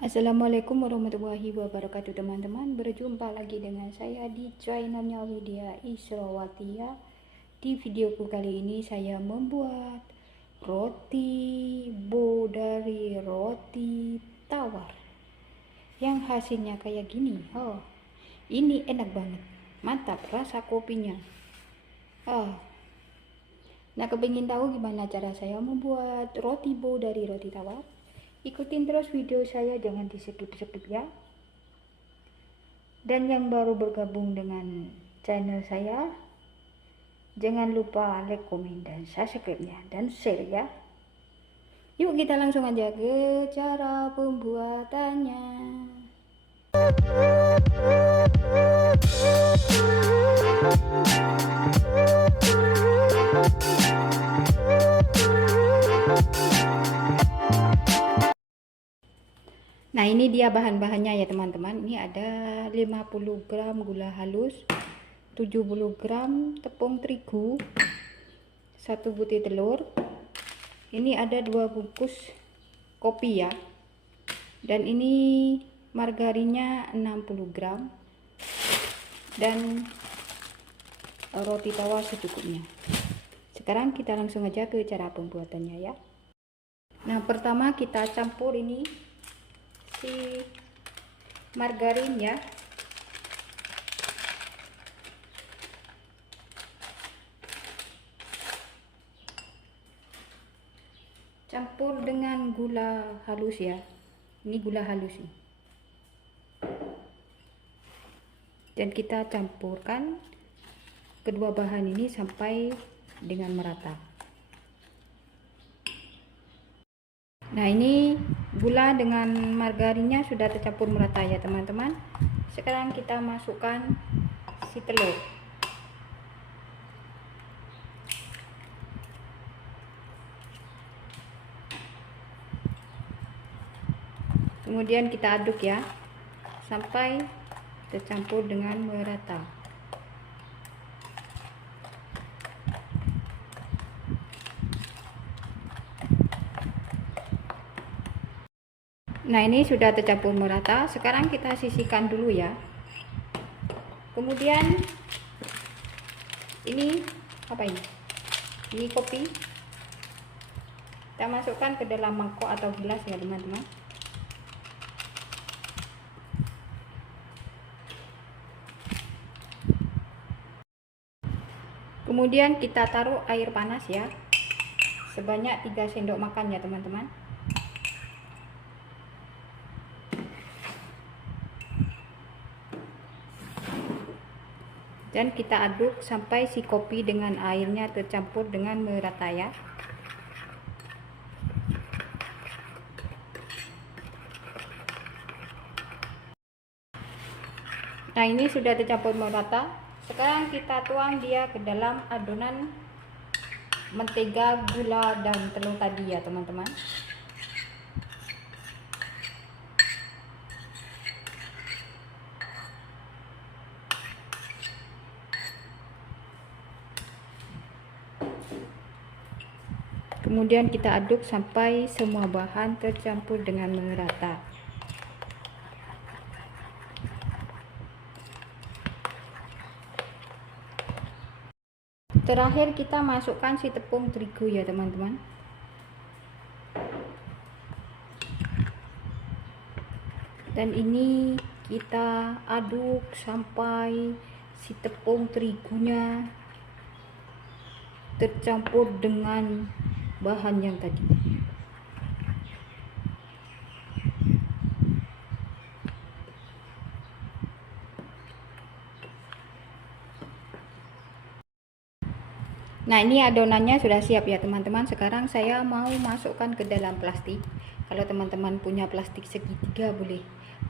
Assalamualaikum warahmatullahi wabarakatuh teman-teman. Berjumpa lagi dengan saya di channelnya Widya Isrowatia. Di videoku kali ini saya membuat roti bow dari roti tawar yang hasilnya kayak gini. Oh, ini enak banget, mantap rasa kopinya. Nah, kepingin tahu gimana cara saya membuat roti bow dari roti tawar? Ikutin terus video saya, jangan di skip-skip ya. Dan yang baru bergabung dengan channel saya, jangan lupa like, komen, dan subscribe-nya, dan share ya. Yuk kita langsung aja ke cara pembuatannya. Nah, ini dia bahan-bahannya ya teman-teman. Ini ada 50 gram gula halus, 70 gram tepung terigu, 1 butir telur. Ini ada 2 bungkus kopi ya. Dan ini margarinnya 60 gram. Dan roti tawar secukupnya. Sekarang kita langsung aja ke cara pembuatannya ya. Nah, pertama kita campur ini si margarin ya. Campur dengan gula halus ya. Ini gula halus nih. Dan kita campurkan kedua bahan ini sampai dengan merata. Nah, ini gula dengan margarinnya sudah tercampur merata ya teman-teman. Sekarang kita masukkan si telur. Kemudian kita aduk ya sampai tercampur dengan merata. Nah, ini sudah tercampur merata. Sekarang kita sisihkan dulu ya. Kemudian ini apa ini? Ini kopi. Kita masukkan ke dalam mangkok atau gelas ya teman-teman. Kemudian kita taruh air panas ya, sebanyak 3 sendok makan ya teman-teman. Dan kita aduk sampai si kopi dengan airnya tercampur dengan merata ya. Nah, ini sudah tercampur merata. Sekarang kita tuang dia ke dalam adonan mentega, gula, dan telur tadi ya teman-teman. Kemudian kita aduk sampai semua bahan tercampur dengan merata. Terakhir kita masukkan si tepung terigu ya teman-teman. Dan ini kita aduk sampai si tepung terigunya tercampur dengan bahan yang tadi. Nah, ini adonannya sudah siap ya teman-teman. Sekarang saya mau masukkan ke dalam plastik. Kalau teman-teman punya plastik segitiga boleh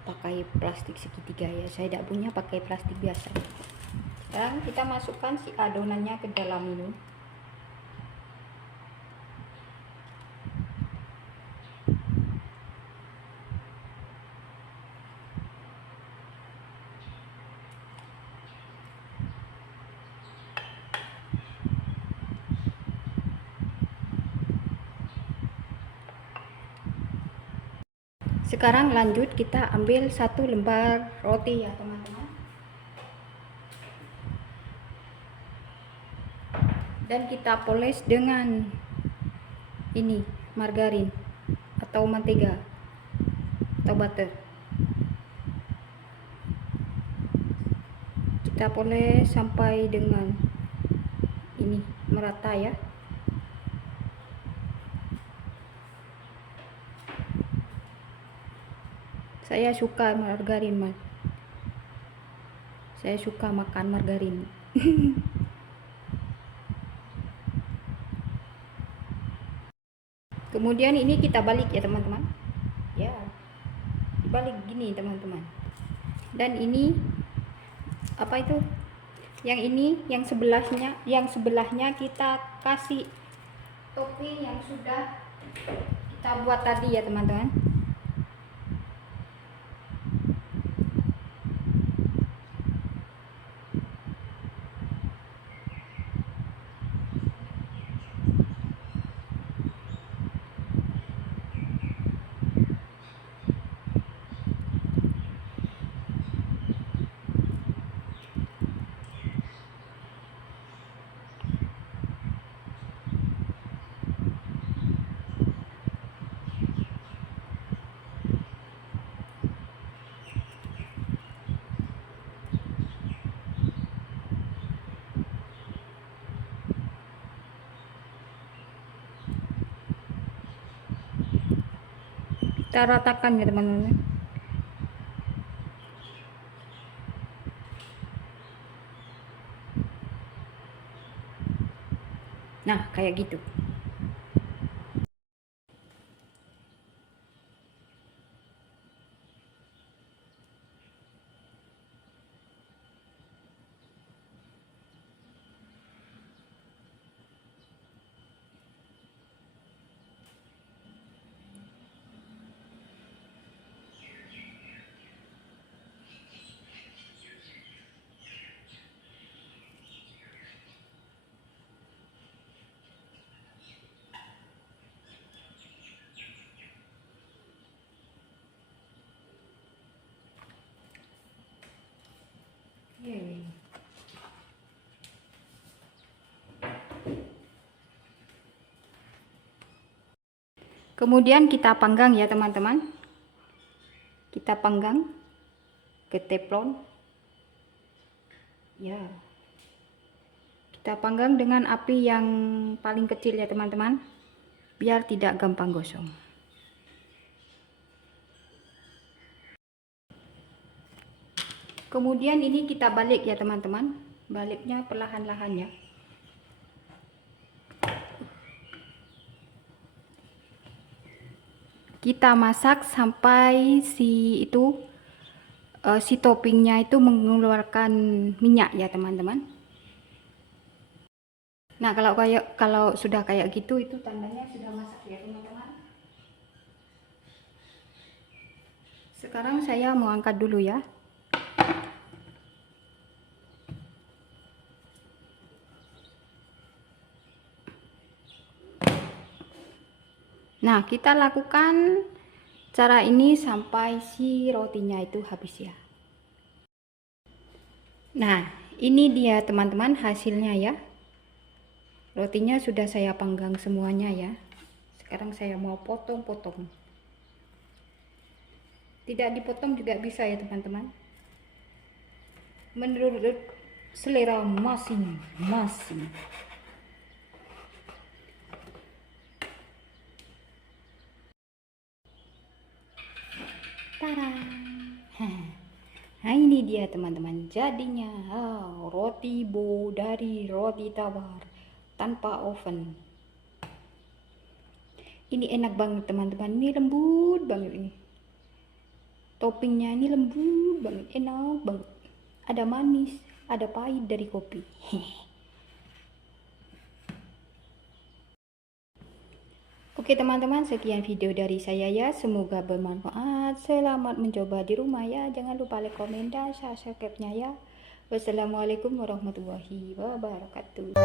pakai plastik segitiga ya. Saya tidak punya, pakai plastik biasa. Sekarang kita masukkan si adonannya ke dalam ini. Sekarang lanjut kita ambil 1 lembar roti ya teman-teman, dan kita poles dengan ini margarin atau mentega atau butter. Kita poles sampai dengan ini merata ya. Saya suka margarin, Mas. Saya suka makan margarin. Kemudian ini kita balik ya teman-teman. Ya, dibalik gini teman-teman. Dan ini apa itu? Yang ini, yang sebelahnya kita kasih topping yang sudah kita buat tadi ya teman-teman. Kita ratakan ya teman-teman. Nah, kayak gitu. Kemudian kita panggang ya teman-teman. Kita panggang ke teflon. Ya. Kita panggang dengan api yang paling kecil ya teman-teman, biar tidak gampang gosong. Kemudian ini kita balik ya teman-teman. Baliknya perlahan-lahan ya. Kita masak sampai si toppingnya itu mengeluarkan minyak ya teman-teman. Nah, kalau sudah kayak gitu itu tandanya sudah masak ya teman-teman. Sekarang saya mau angkat dulu ya. Nah, kita lakukan cara ini sampai si rotinya itu habis ya. Nah, ini dia teman-teman hasilnya ya. Rotinya sudah saya panggang semuanya ya. Sekarang saya mau potong-potong. Tidak dipotong juga bisa ya teman-teman. Menurut selera masing-masing. Tada. Nah, ini dia teman-teman jadinya roti bo dari roti tawar tanpa oven. Ini enak banget teman-teman, ini lembut banget ini. Toppingnya ini lembut banget, enak banget. Ada manis, ada pahit dari kopi. Oke teman-teman, sekian video dari saya ya, semoga bermanfaat. Selamat mencoba di rumah ya, jangan lupa like, komen, dan subscribe-nya ya. Wassalamualaikum warahmatullahi wabarakatuh.